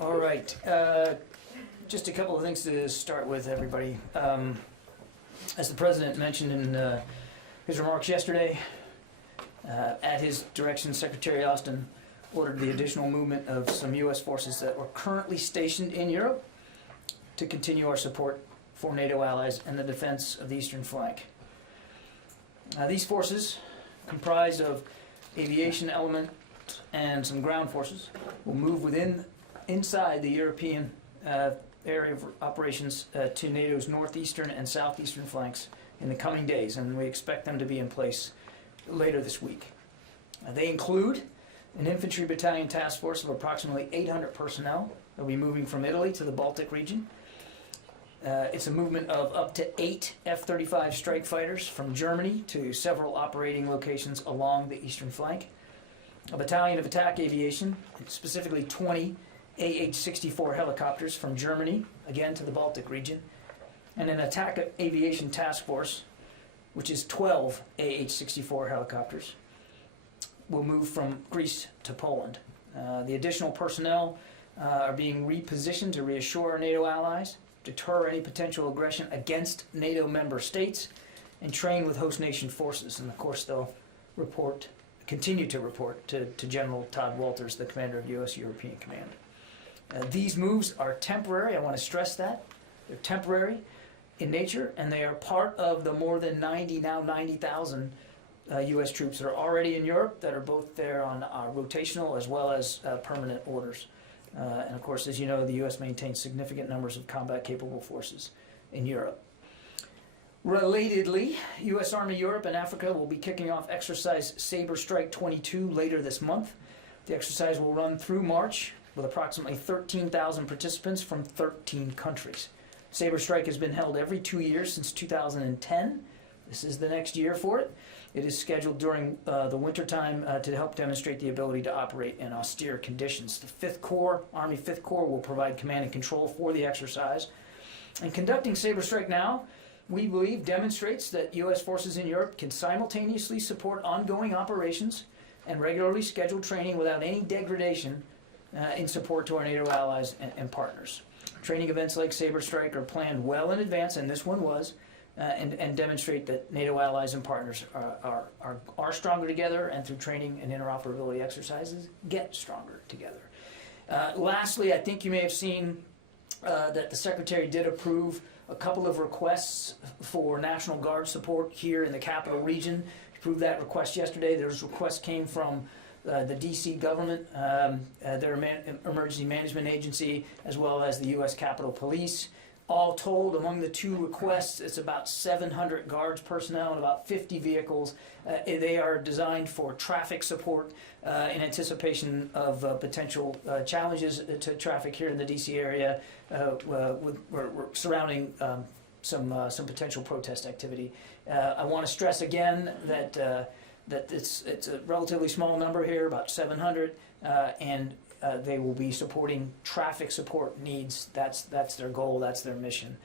All right. Just a couple of things to start with, everybody. As the President mentioned in his remarks yesterday, at his direction, Secretary Austin ordered the additional movement of some U.S. forces that were currently stationed in Europe to continue our support for NATO allies and the defense of the eastern flank. These forces, comprised of aviation element and some ground forces, will move inside the European area of operations to NATO's northeastern and southeastern flanks in the coming days, and we expect them to be in place later this week. They include an infantry battalion task force of approximately 800 personnel. They'll be moving from Italy to the Baltic region. It's a movement of up to 8 F-35 strike fighters from Germany to several operating locations along the eastern flank. A battalion of attack aviation, specifically 20 AH-64 helicopters from Germany, again to the Baltic region. And an attack aviation task force, which is 12 AH-64 helicopters, will move from Greece to Poland. The additional personnel are being repositioned to reassure our NATO allies, deter any potential aggression against NATO member states, and train with host nation forces. And of course, they'll continue to report to General Todd Walters, the commander of U.S. European Command. These moves are temporary. I want to stress that. They're temporary in nature, and they are part of the more than 90,000 U.S. troops that are already in Europe that are both there on rotational as well as permanent orders. And of course, as you know, the U.S. maintains significant numbers of combat-capable forces in Europe. Relatedly, U.S. Army Europe and Africa will be kicking off exercise Sabre Strike 22 later this month. The exercise will run through March with approximately 13,000 participants from 13 countries. Sabre Strike has been held every 2 years since 2010. This is the next year for it. It is scheduled during the wintertime to help demonstrate the ability to operate in austere conditions. The 5th Corps, Army 5th Corps, will provide command and control for the exercise. And conducting Sabre Strike now, we believe, demonstrates that U.S. forces in Europe can simultaneously support ongoing operations and regularly scheduled training without any degradation in support to our NATO allies and partners. Training events like Sabre Strike are planned well in advance, and this one was, and demonstrate that NATO allies and partners are stronger together, and through training and interoperability exercises, get stronger together. Lastly, I think you may have seen that the Secretary did approve a couple of requests for National Guard support here in the Capital Region. He approved that request yesterday. Those requests came from the D.C. government, their emergency management agency, as well as the U.S. Capitol Police. All told, among the two requests, it's about 700 Guards personnel and about 50 vehicles. They are designed for traffic support in anticipation of potential challenges to traffic here in the D.C. area surrounding some potential protest activity. I want to stress again that it's a relatively small number here, about 700, and they will be supporting traffic support needs. That's their goal, that's their mission.